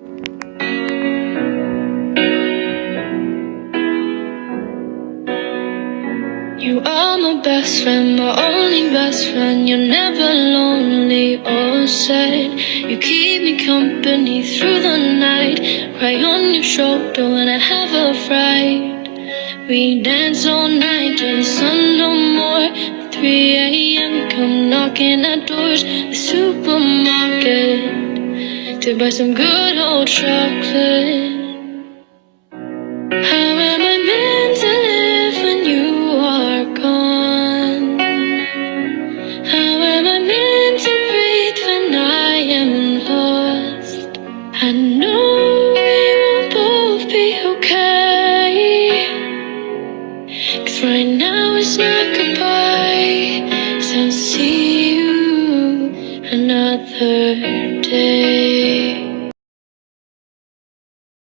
You are my best friend, my only best friend. You're never lonely or sad. You keep me company through the night. Cry on your shoulder when I have a fright. We dance all night till the sun no more. At 3 a.m. we come knocking at doors. The supermarket to buy some good old chocolate. How am I meant to live when you are gone? How am I meant to breathe when I am lost? I know